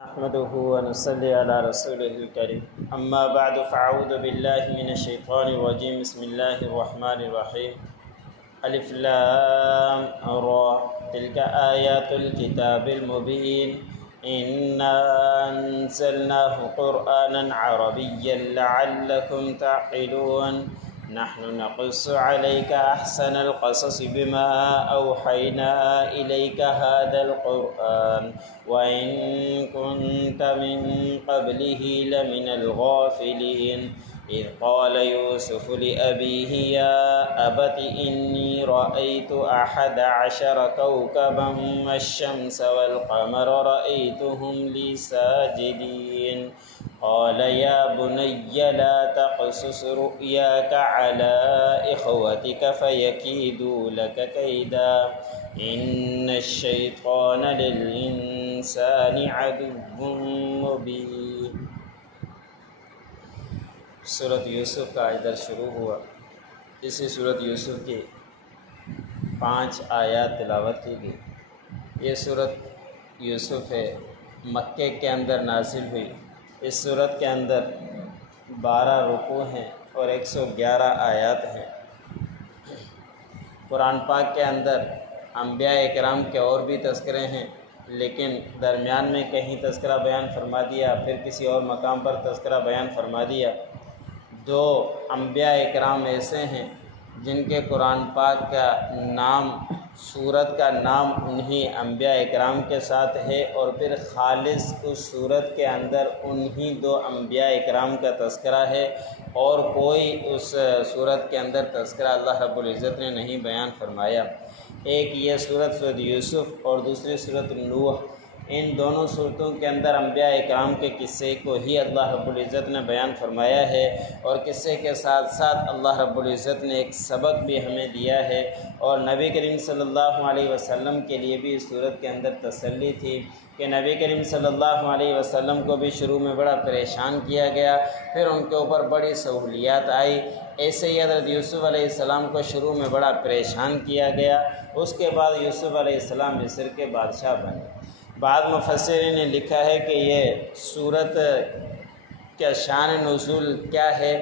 نحمده ونصلي على رسوله الكريم اما بعد فاعوذ بالله من الشيطان الرجيم بسم الله الرحمن الرحيم الف لام را تلك آيات الكتاب المبين إنا أنزلناه قرآنا عربيا لعلكم تعقلون نحن نقص عليك أحسن القصص بما أوحينا إليك هذا القرآن وإن كنت من قبله لمن الغافلين إذ قال يوسف لأبيه يا أبت إني رأيت 11 كوكبا والشمس والقمر رأيتهم لي ساجدين قال يا بني لا تقصص رؤياك على إخوتك فيكيدوا لك كيدا إن الشيطان للإنسان عدو مبين۔ سورۃ یوسف کا ادھر شروع ہوا۔ اسی سورۃ یوسف کی 5 آیات تلاوت کی گئی۔ یہ سورۃ یوسف ہے، مکے کے اندر نازل ہوئی۔ اس سورت کے اندر 12 رکوع ہیں اور 111 آیات ہیں۔ قرآن پاک کے اندر انبیاء اکرام کے اور بھی تذکرے ہیں، لیکن درمیان میں کہیں تذکرہ بیان فرما دیا، پھر کسی اور مقام پر تذکرہ بیان فرما دیا۔ 2 انبیاء اکرام ایسے ہیں جن کے قرآن پاک کا نام، سورت کا نام انہی انبیاء اکرام کے ساتھ ہے، اور پھر خالص اس سورت کے اندر انہی 2 انبیاء اکرام کا تذکرہ ہے، اور کوئی اس سورت کے اندر تذکرہ اللہ رب العزت نے نہیں بیان فرمایا۔ ایک یہ سورت یوسف اور دوسری سورت نوح، ان دونوں صورتوں کے اندر انبیاء اکرام کے قصے کو ہی اللہ رب العزت نے بیان فرمایا ہے، اور قصے کے ساتھ ساتھ اللہ رب العزت نے ایک سبق بھی ہمیں دیا ہے، اور نبی کریم صلی اللہ علیہ وسلم کے لیے بھی اس صورت کے اندر تسلی تھی کہ نبی کریم صلی اللہ علیہ وسلم کو بھی شروع میں بڑا پریشان کیا گیا، پھر ان کے اوپر بڑی سہولیات آئی۔ ایسے ہی حضرت یوسف علیہ السلام کو شروع میں بڑا پریشان کیا گیا، اس کے بعد یوسف علیہ السلام مصر کے بادشاہ بنے۔ بعض مفسرین نے لکھا ہے کہ یہ سورت کا شان نزول کیا ہے،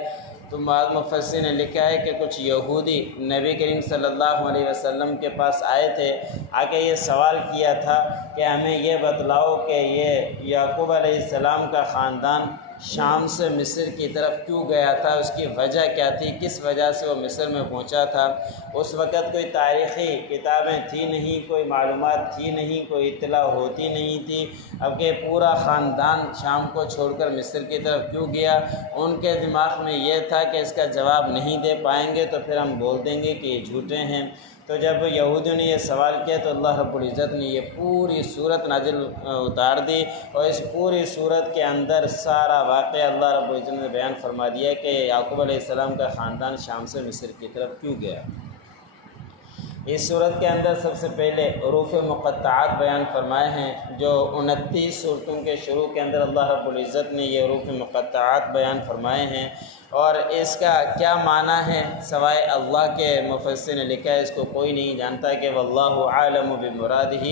تو بعض مفسرین نے لکھا ہے کہ کچھ یہودی نبی کریم صلی اللہ علیہ وسلم کے پاس آئے تھے، آ کے یہ سوال کیا تھا کہ ہمیں یہ بتلاؤ کہ یہ یعقوب علیہ السلام کا خاندان شام سے مصر کی طرف کیوں گیا تھا، اس کی وجہ کیا تھی، کس وجہ سے وہ مصر میں پہنچا تھا۔ اس وقت کوئی تاریخی کتابیں تھی نہیں، کوئی معلومات تھی نہیں، کوئی اطلاع ہوتی نہیں تھی۔ اب کہ پورا خاندان شام کو چھوڑ کر مصر کی طرف کیوں گیا، ان کے دماغ میں یہ تھا کہ اس کا جواب نہیں دے پائیں گے تو پھر ہم بول دیں گے کہ یہ جھوٹے ہیں۔ تو جب یہودیوں نے یہ سوال کیا تو اللہ رب العزت نے یہ پوری صورت نازل اتار دی، اور اس پوری صورت کے اندر سارا واقعہ اللہ رب العزت نے بیان فرما دیا کہ یعقوب علیہ السلام کا خاندان شام سے مصر کی طرف کیوں گیا۔ اس صورت کے اندر سب سے پہلے حروف مقطعات بیان فرمائے ہیں، جو 29 صورتوں کے شروع کے اندر اللہ رب العزت نے یہ حروف مقطعات بیان فرمائے ہیں، اور اس کا کیا معنی ہے سوائے اللہ کے مفسر نے لکھا ہے اس کو کوئی نہیں جانتا کہ واللہ عالم بمرادہ،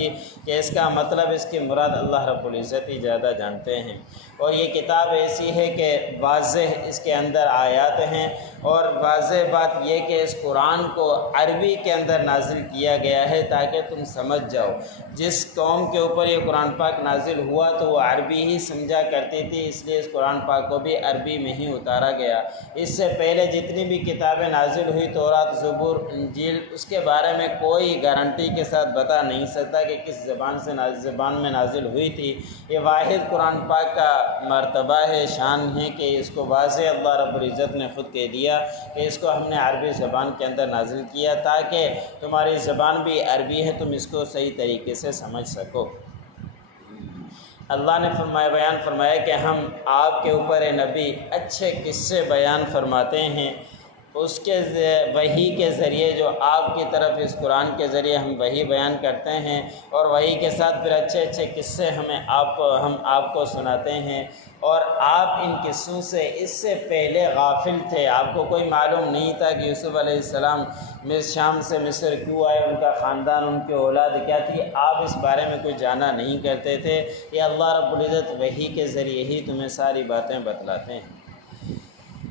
کہ اس کا مطلب، اس کی مراد اللہ رب العزت ہی زیادہ جانتے ہیں۔ اور یہ کتاب ایسی ہے کہ واضح اس کے اندر آیات ہیں، اور واضح بات یہ کہ اس قرآن کو عربی کے اندر نازل کیا گیا ہے تاکہ تم سمجھ جاؤ۔ جس قوم کے اوپر یہ قرآن پاک نازل ہوا تو وہ عربی ہی سمجھا کرتی تھی، اس لیے اس قرآن پاک کو بھی عربی میں ہی اتارا گیا۔ اس سے پہلے جتنی بھی کتابیں نازل ہوئی، تورات، زبور، انجیل، اس کے بارے میں کوئی گارنٹی کے ساتھ بتا نہیں سکتا کہ کس زبان میں نازل ہوئی تھی۔ یہ واحد قرآن پاک کا مرتبہ ہے، شان ہے کہ اس کو واضح اللہ رب العزت نے خود کہہ دیا کہ اس کو ہم نے عربی زبان کے اندر نازل کیا تاکہ تمہاری زبان بھی عربی ہے، تم اس کو صحیح طریقے سے سمجھ سکو۔ اللہ نے بیان فرمایا کہ ہم آپ کے اوپر اے نبی اچھے قصے بیان فرماتے ہیں، اس کے وحی کے ذریعے جو آپ کی طرف اس قرآن کے ذریعے ہم وحی بیان کرتے ہیں، اور وحی کے ساتھ پھر اچھے اچھے قصے ہم آپ کو سناتے ہیں، اور آپ ان قصوں سے اس سے پہلے غافل تھے، آپ کو کوئی معلوم نہیں تھا کہ یوسف علیہ السلام شام سے مصر کیوں آئے، ان کا خاندان، ان کی اولاد کیا تھی، آپ اس بارے میں کوئی جانا نہیں کرتے تھے۔ یہ اللہ رب العزت وحی کے ذریعے ہی تمہیں ساری باتیں بتلاتے ہیں۔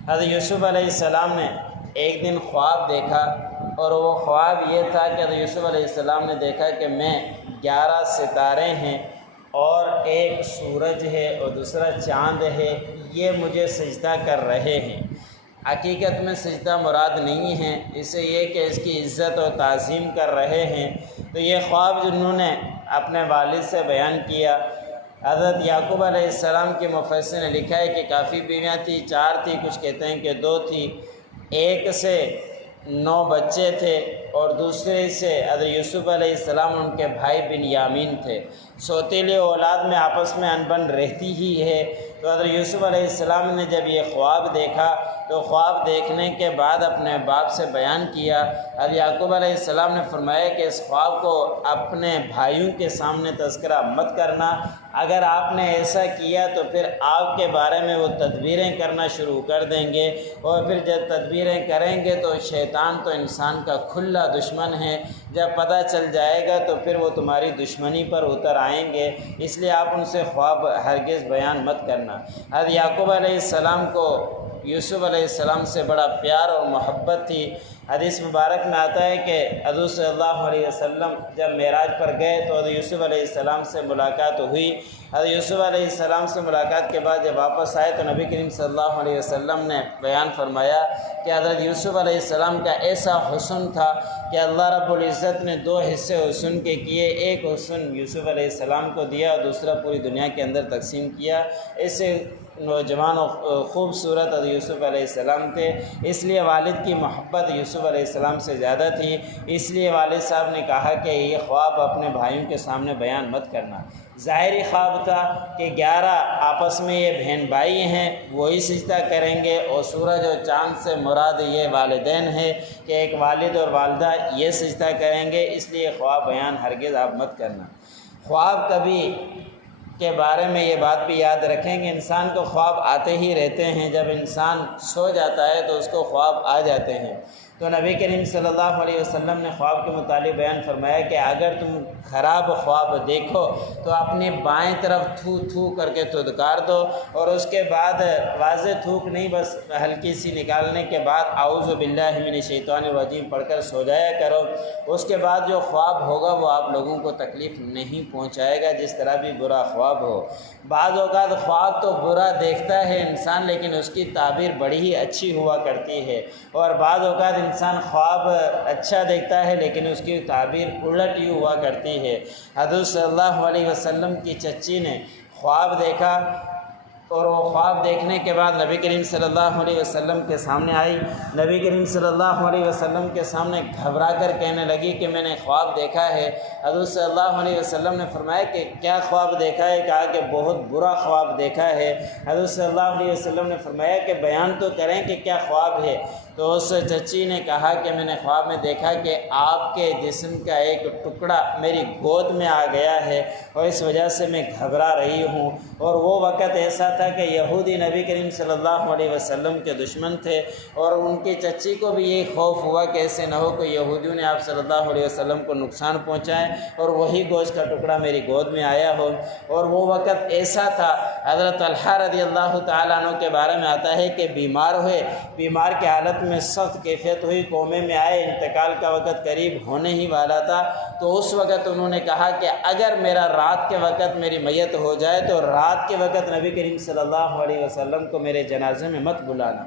حضرت یوسف علیہ السلام نے ایک دن خواب دیکھا، اور وہ خواب یہ تھا کہ حضرت یوسف علیہ السلام نے دیکھا کہ میں 11 ستارے ہیں، اور ایک سورج ہے اور دوسرا چاند ہے، یہ مجھے سجدہ کر رہے ہیں۔ حقیقت میں سجدہ مراد نہیں ہے، اسے یہ کہ اس کی عزت اور تعظیم کر رہے ہیں۔ تو یہ خواب جنہوں نے اپنے والد سے بیان کیا، حضرت یعقوب علیہ السلام کے مفسر نے لکھا ہے کہ کافی بیویاں تھیں، 4 تھیں، کچھ کہتے ہیں کہ 2 تھیں، ایک سے 9 بچے تھے، اور دوسرے سے حضرت یوسف علیہ السلام ان کے بھائی بنیامین تھے۔ سوتیلے اولاد میں آپس میں انبن رہتی ہی ہے۔ تو حضرت یوسف علیہ السلام نے جب یہ خواب دیکھا تو خواب دیکھنے کے بعد اپنے باپ سے بیان کیا۔ حضرت یعقوب علیہ السلام نے فرمایا کہ اس خواب کو اپنے بھائیوں کے سامنے تذکرہ مت کرنا، اگر آپ نے ایسا کیا تو پھر آپ کے بارے میں وہ تدبیریں کرنا شروع کر دیں گے، اور پھر جب تدبیریں کریں گے تو شیطان تو انسان کا کھلا دشمن ہے، جب پتہ چل جائے گا تو پھر وہ تمہاری دشمنی پر اتر آئیں گے، اس لیے آپ ان سے خواب ہرگز بیان مت کرنا۔ حضرت یعقوب علیہ السلام کو یوسف علیہ السلام سے بڑا پیار اور محبت تھی۔ حدیث مبارک میں آتا ہے کہ حضور صلی اللہ علیہ وسلم جب معراج پر گئے تو حضرت یوسف علیہ السلام سے ملاقات ہوئی۔ حضرت یوسف علیہ السلام سے ملاقات کے بعد جب واپس آئے تو نبی کریم صلی اللہ علیہ وسلم نے بیان فرمایا کہ حضرت یوسف علیہ السلام کا ایسا حسن تھا کہ اللہ رب العزت نے 2 حصے حسن کے کیے، ایک حسن یوسف علیہ السلام کو دیا اور دوسرا پوری دنیا کے اندر تقسیم کیا۔ اس سے نوجوان و خوبصورت حضرت یوسف علیہ السلام تھے، اس لیے والد کی محبت یوسف علیہ السلام سے زیادہ تھی، اس لیے والد صاحب نے کہا کہ یہ خواب اپنے بھائیوں کے سامنے بیان مت کرنا۔ ظاہری خواب تھا کہ 11 آپس میں یہ بہن بھائی ہیں، وہی سجدہ کریں گے، اور سورج اور چاند سے مراد یہ والدین ہے کہ ایک والد اور والدہ یہ سجدہ کریں گے، اس لیے خواب بیان ہرگز آپ مت کرنا۔ خواب کبھی کے بارے میں یہ بات بھی یاد رکھیں کہ انسان کو خواب آتے ہی رہتے ہیں، جب انسان سو جاتا ہے تو اس کو خواب آ جاتے ہیں۔ تو نبی کریم صلی اللہ علیہ وسلم نے خواب کے متعلق بیان فرمایا کہ اگر تم خراب خواب دیکھو تو اپنی بائیں طرف تھو تھو کر کے دھتکار دو، اور اس کے بعد واضح تھوک نہیں، بس ہلکی سی نکالنے کے بعد اعوذ باللہ من الشیطان الرجیم پڑھ کر سو جایا کرو۔ اس کے بعد جو خواب ہوگا وہ آپ لوگوں کو تکلیف نہیں پہنچائے گا، جس طرح بھی برا خواب ہو۔ بعض اوقات خواب تو برا دیکھتا ہے انسان، لیکن اس کی تعبیر بڑی ہی اچھی ہوا کرتی ہے، اور بعض اوقات انسان خواب اچھا دیکھتا ہے لیکن اس کی تعبیر الٹ ہی ہوا کرتی ہے۔ حضرت صلی اللہ علیہ وسلم کی چچی نے خواب دیکھا، اور وہ خواب دیکھنے کے بعد نبی کریم صلی اللہ علیہ وسلم کے سامنے آئی۔ نبی کریم صلی اللہ علیہ وسلم کے سامنے گھبرا کر کہنے لگی کہ میں نے خواب دیکھا ہے۔ حضرت صلی اللہ علیہ وسلم نے فرمایا کہ کیا خواب دیکھا ہے؟ کہا کہ بہت برا خواب دیکھا ہے۔ حضرت صلی اللہ علیہ وسلم نے فرمایا کہ بیان تو کریں کہ کیا خواب ہے؟ تو اس چچی نے کہا کہ میں نے خواب میں دیکھا کہ آپ کے جسم کا ایک ٹکڑا میری گود میں آ گیا ہے، اور اس وجہ سے میں گھبرا رہی ہوں۔ اور وہ وقت ایسا تھا کہ یہودی نبی کریم صلی اللہ علیہ وسلم کے دشمن تھے، اور ان کی چچی کو بھی یہی خوف ہوا کہ ایسے نہ ہو کہ یہودیوں نے آپ صلی اللہ علیہ وسلم کو نقصان پہنچائے اور وہی گوشت کا ٹکڑا میری گود میں آیا ہو۔ اور وہ وقت ایسا تھا، حضرت طلحہ رضی اللہ تعالیٰ عنہ کے بارے میں آتا ہے کہ بیمار ہوئے، بیمار کی حالت میں سخت کیفیت ہوئی، کومے میں آئے، انتقال کا وقت قریب ہونے ہی والا تھا۔ تو اس وقت انہوں نے کہا کہ اگر میرا رات کے وقت میری میت ہو جائے تو رات کے وقت نبی کریم صلی اللہ علیہ وسلم کو میرے جنازے میں مت بلانا۔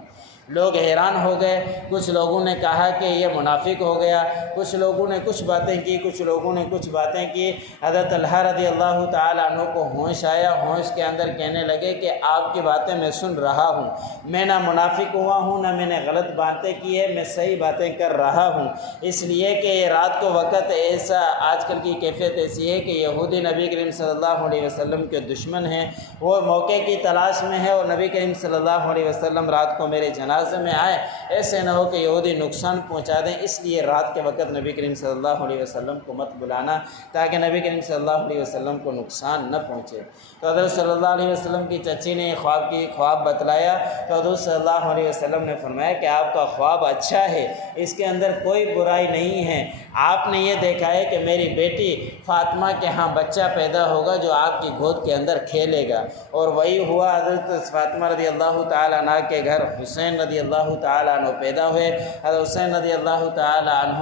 لوگ حیران ہو گئے، کچھ لوگوں نے کہا کہ یہ منافق ہو گیا، کچھ لوگوں نے کچھ باتیں کی، کچھ لوگوں نے کچھ باتیں کی۔ حضرت طلحہ رضی اللہ تعالیٰ عنہ کو ہوش آیا، ہوش کے اندر کہنے لگے کہ آپ کی باتیں میں سن رہا ہوں، میں نہ منافق ہوا ہوں، نہ میں نے غلط باتیں کی ہے، میں صحیح باتیں کر رہا ہوں۔ اس لیے کہ یہ رات کو وقت ایسا، آج کل کی کیفیت ایسی ہے کہ یہودی نبی کریم صلی اللہ علیہ وسلم کے دشمن ہیں، وہ موقع کی تلاش میں ہے، اور نبی کریم صلی اللہ علیہ وسلم رات کو میرے جنازے انداز میں آئے، ایسے نہ ہو کہ یہودی نقصان پہنچا دیں، اس لیے رات کے وقت نبی کریم صلی اللہ علیہ وسلم کو مت بلانا تاکہ نبی کریم صلی اللہ علیہ وسلم کو نقصان نہ پہنچے۔ تو حضرت صلی اللہ علیہ وسلم کی چچی نے خواب بتلایا تو حضرت صلی اللہ علیہ وسلم نے فرمایا کہ آپ کا خواب اچھا ہے، اس کے اندر کوئی برائی نہیں ہے، آپ نے یہ دیکھا ہے کہ میری بیٹی فاطمہ کے ہاں بچہ پیدا ہوگا جو آپ کی گود کے اندر کھیلے گا، اور وہی ہوا۔ حضرت فاطمہ رضی اللہ تعالیٰ عنہ کے گھر حسین رضی اللہ تعالیٰ عنہ پیدا ہوئے۔ حضرت حسین رضی اللہ تعالیٰ عنہ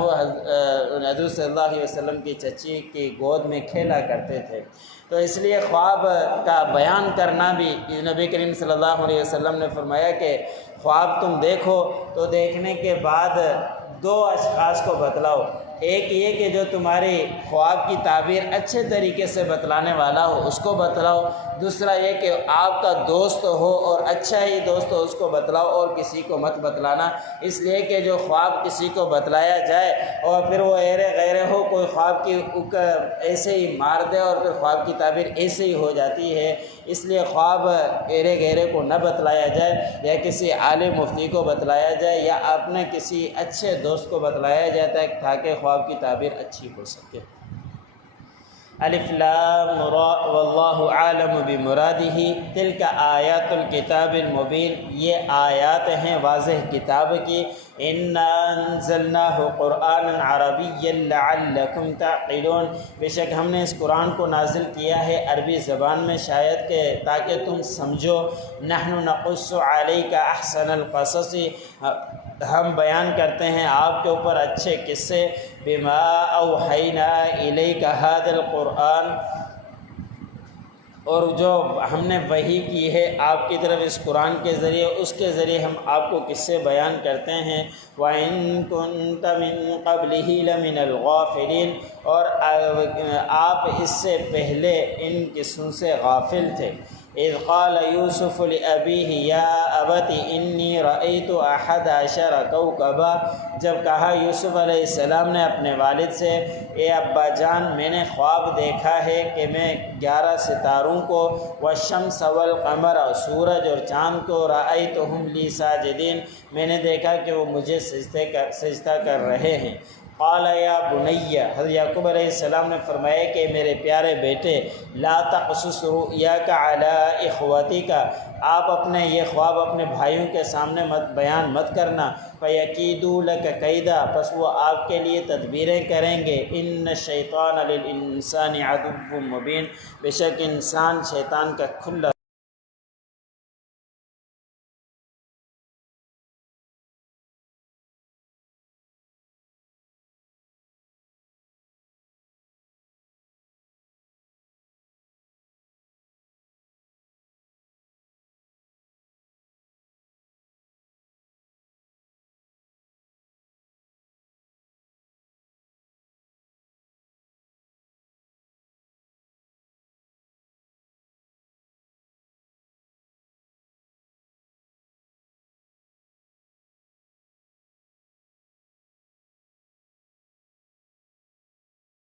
حضرت صلی اللہ علیہ وسلم کی چچی کی گود میں کھیلا کرتے تھے۔ تو اس لیے خواب کا بیان کرنا بھی نبی کریم صلی اللہ علیہ وسلم نے فرمایا کہ خواب تم دیکھو تو دیکھنے کے بعد دو اشخاص کو بتلاؤ، ایک یہ کہ جو تمہاری خواب کی تعبیر اچھے طریقے سے بتلانے والا ہو اس کو بتلاؤ، دوسرا یہ کہ آپ کا دوست ہو اور اچھا ہی دوست ہو اس کو بتلاؤ، اور کسی کو مت بتلانا، اس لیے کہ جو خواب کسی کو بتلایا جائے اور پھر وہ ایرے غیرے ہو، کوئی خواب کی ایسے ہی مار دے اور پھر خواب کی تعبیر ایسے ہی ہو جاتی ہے، اس لیے خواب ایرے غیرے کو نہ بتلایا جائے، یا کسی عالم مفتی کو بتلایا جائے یا اپنے کسی اچھے دوست کو بتلایا جاتا ہے تاکہ خواب کی تعبیر اچھی ہو سکے۔ الف لام را واللہ عالم بمرادہ تلک آیات الکتاب المبین، یہ آیات ہیں واضح کتاب کی۔ انا انزلناہ قرآنا عربیا لعلکم تعقلون، بے شک ہم نے اس قرآن کو نازل کیا ہے عربی زبان میں شاید کہ تاکہ تم سمجھو۔ نحن نقص علیک احسن القصص، ہم بیان کرتے ہیں آپ کے اوپر اچھے قصے، بما اوحینا الیک ھذا القرآن، اور جو ہم نے وحی کی ہے آپ کی طرف اس قرآن کے ذریعے، اس کے ذریعے ہم آپ کو قصے بیان کرتے ہیں۔ وَإِن كُنتَ مِن قَبْلِهِ لَمِنَ الْغَافِلِينَ، اور آپ اس سے پہلے ان قصوں سے غافل تھے۔ اذ قال یوسف لأبیہ یا ابت انی رأیت احد عشر کوکبا، جب کہا یوسف علیہ السلام نے اپنے والد سے، اے ابا جان میں نے خواب دیکھا ہے کہ میں 11 ستاروں کو، والشمس والقمر، سورج اور چاند کو، رأیتہم لی ساجدین، میں نے دیکھا کہ وہ مجھے سجدہ کر رہے ہیں۔ قال یا بنی، حضرت یعقوب علیہ السلام نے فرمایا کہ میرے پیارے بیٹے، لا تقصص رؤیاک علی اخوتک، آپ اپنے یہ خواب اپنے بھائیوں کے سامنے بیان مت کرنا، فیکیدوا لک کیدا، پس وہ آپ کے لیے تدبیریں کریں گے۔ ان الشیطان للانسان عدو مبین، بے شک انسان شیطان کا کھلا